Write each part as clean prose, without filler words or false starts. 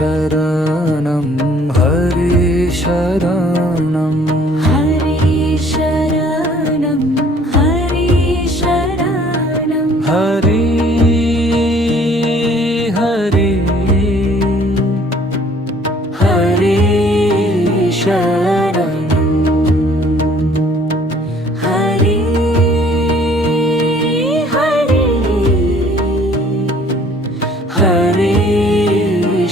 शरणं हरि शरणं हरि शरणं हरि शरणं हरि हरि हरि शरणं हरि हरि हरि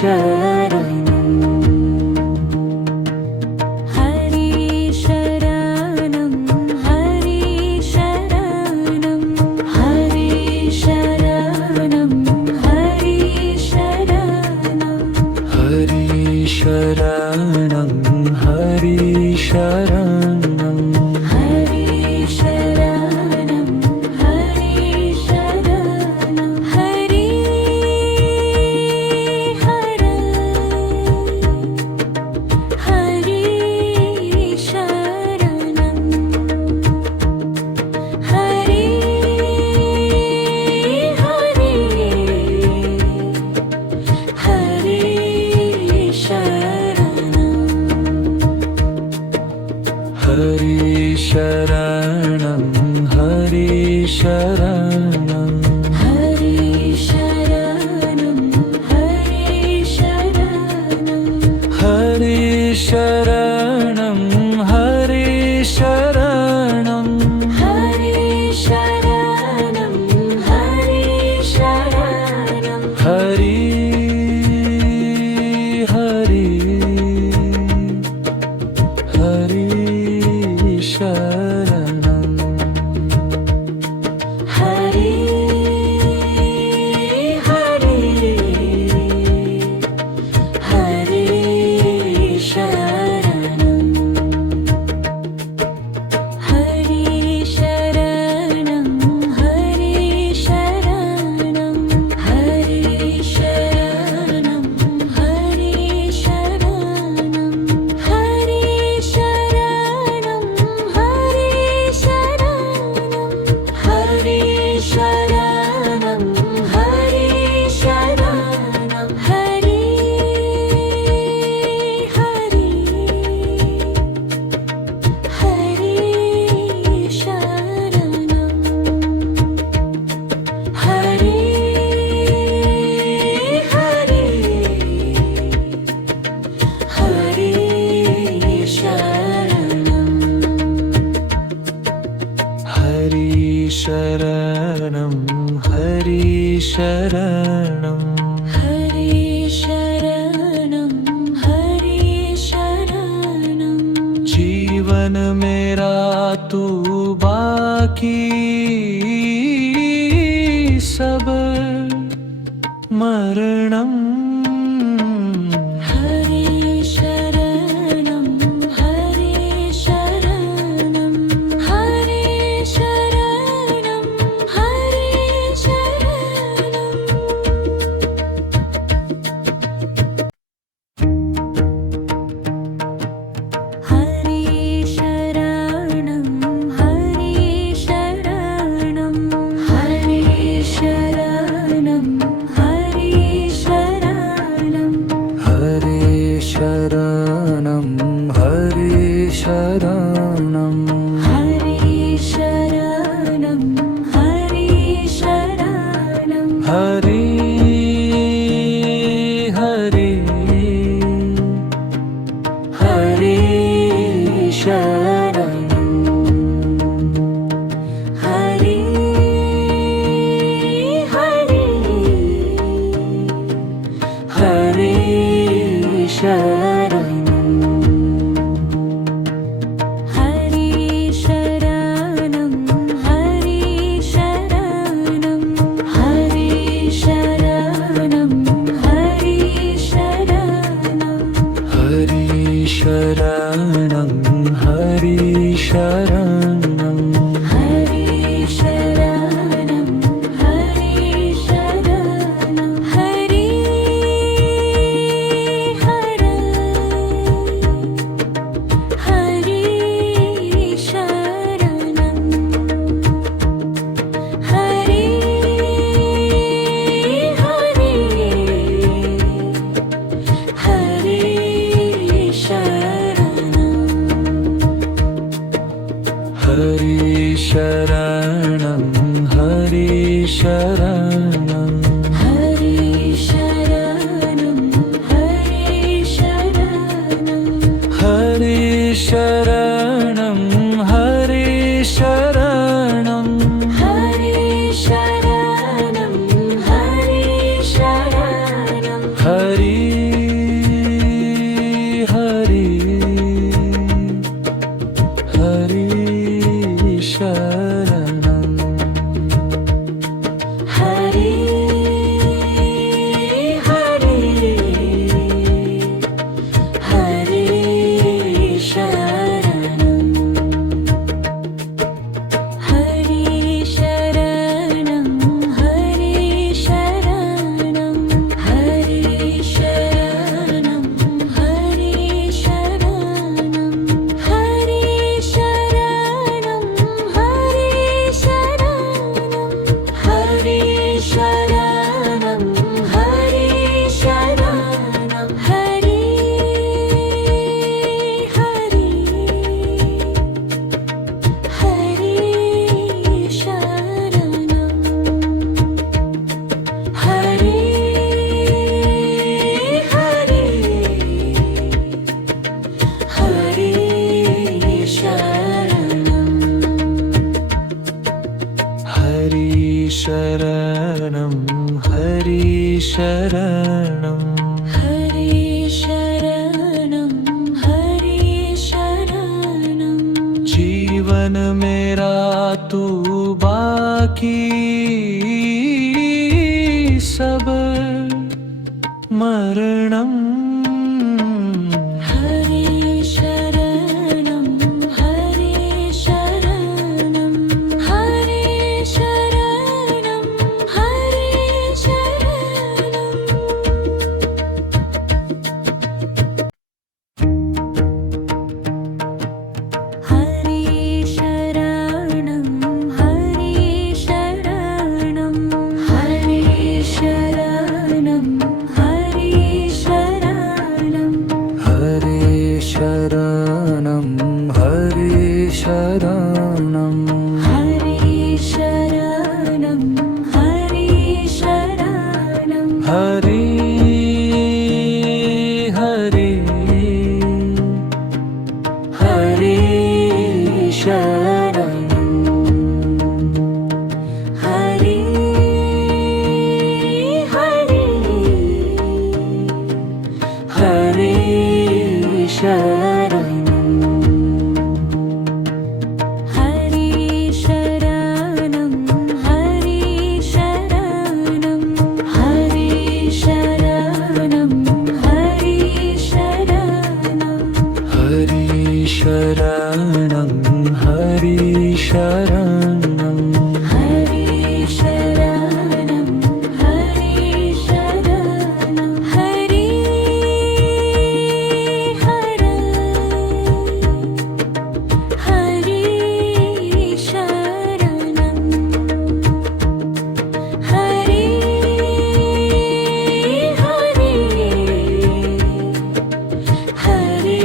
शरणं हरि शरणं हरि शरणं हरि शरणं हरि शरणं हरि शरणं हरि शरणं हरि शरणं हरि शरणं हरि हरि शरणं हरि हरि शरणं हरि शरणं हरि शरणं हरि शरणं हरि शरणं हरि शरणं हरि शरणं हरि शरणं हरि शरणं हरि हरि हरि शरणं हरि हरि हरि शरणं हरि शरणं हरि शरणं हरि शरणं हरि शरणं हरि शरणं हरि शरणं हरि शरणं हरि शरणं हरि हरि हरि शरणं हरि हरि हरि शरणं हरि शरणं हरि शरणं हरि शरणं हरि शरणं जीवन मेरा तू बाकी सब मरणं हरि शरणं हरि शरणं हरि शरणं हरि शरणं हरि शरणं हरि शरणं हरि शरणं हरि शरणं हरि शरणं हरि शरणं हरि शरणं हरि शरणं हरि हरि हरि शरणं हरि हरि हरि शरणं हरि शरणं हरि शरणं हरि शरणं हरि शरणं हरि शरणं हरि शरणं हरि शरणं हरि शरणं हरि हरि मेरा तू बाकी सब मरणम हरे शरणं हरे शरणं हरे शरणं हरे शरणं हरे शरणं हरे शरणं हरे शरणं हरे शरणं हरे शरणं हरे शरणं हरे शरणं हरे शरणं हरे हरे हरे शरणं हरे हरे हरे शरणं हरे शरणं हरे शरणं हरे शरणं हरे शरणं हरे शरणं हरे शरणं हरे शरणं हरे शरणं हरे हरे हरे शरणं हरे हरे हरे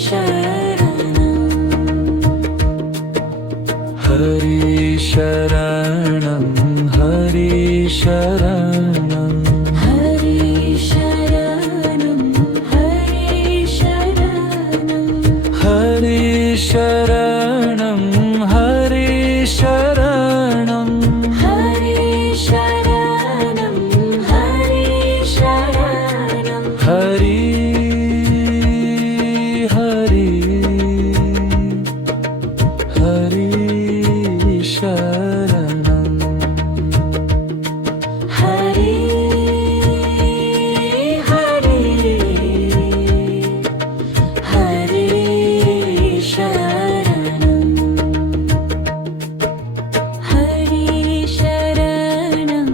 शरणं हरे शरणं हरे शरणं हरे शरणं हरे शरणं हरे शरणं हरे शरणं हरे शरणं हरे शरणं हरे हरे हरे शरणं हरे हरे हरे शरणं हरे शरणं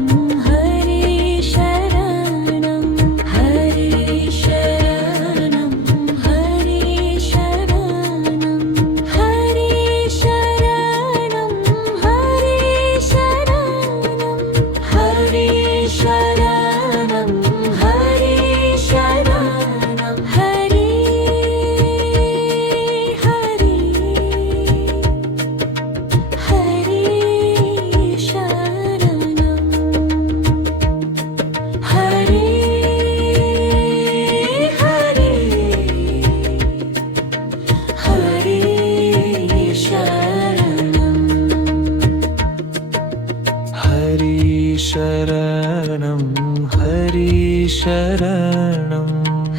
हरे शरणं हरे शरणं हरे शरणं हरे शरणं हरे शरणं हरे शरणं हरे शरणं हरे हरे हरे शरणं हरे हरे हरे शरणं हरे शरणं हरे शरणं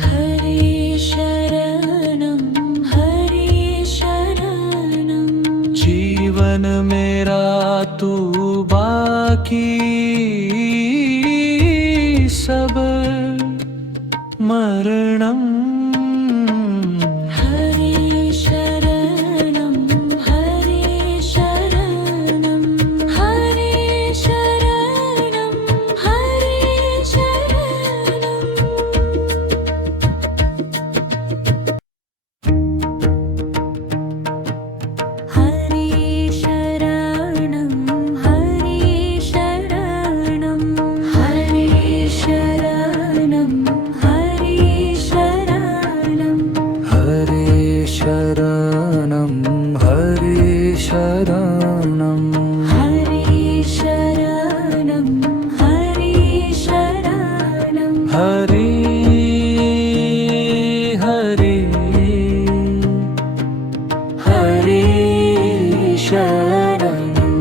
हरे शरणं हरे शरणं जीवन मेरा तू बाकी सब मरणम हरे शरणं हरे शरणं हरे शरणं हरे शरणं हरे शरणं हरे शरणं हरे शरणं हरे शरणं हरे शरणं हरे शरणं हरे शरणं हरे शरणं हरे हरे हरे शरणं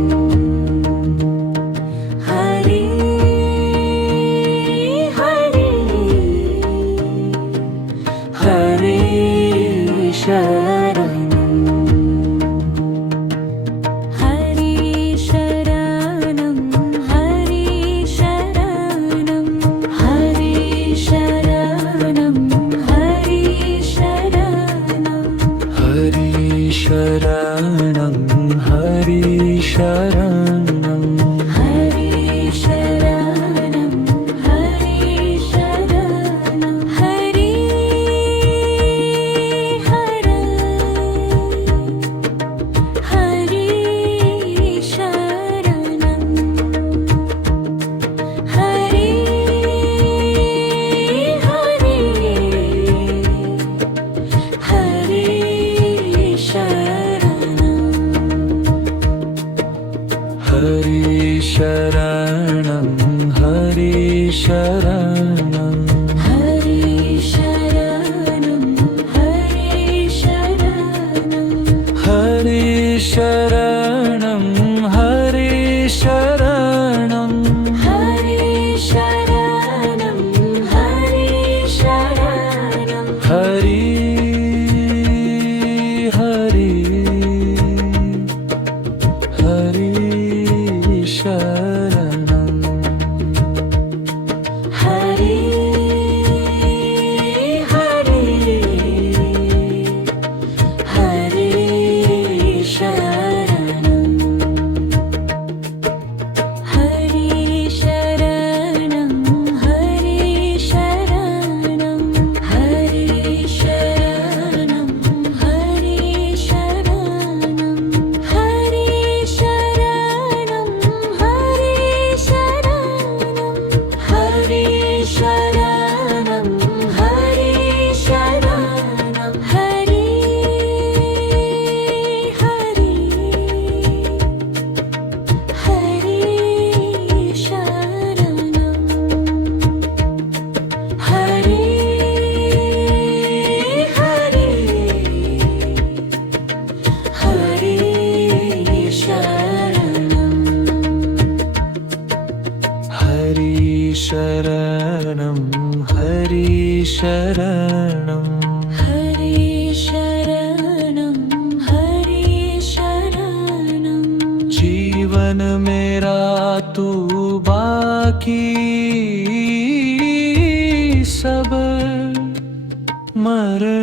हरे हरे हरे शरणं शरणं हरि शरणं हरि शरणं हरि शरणं जीवन मेरा तू बाकी सब मर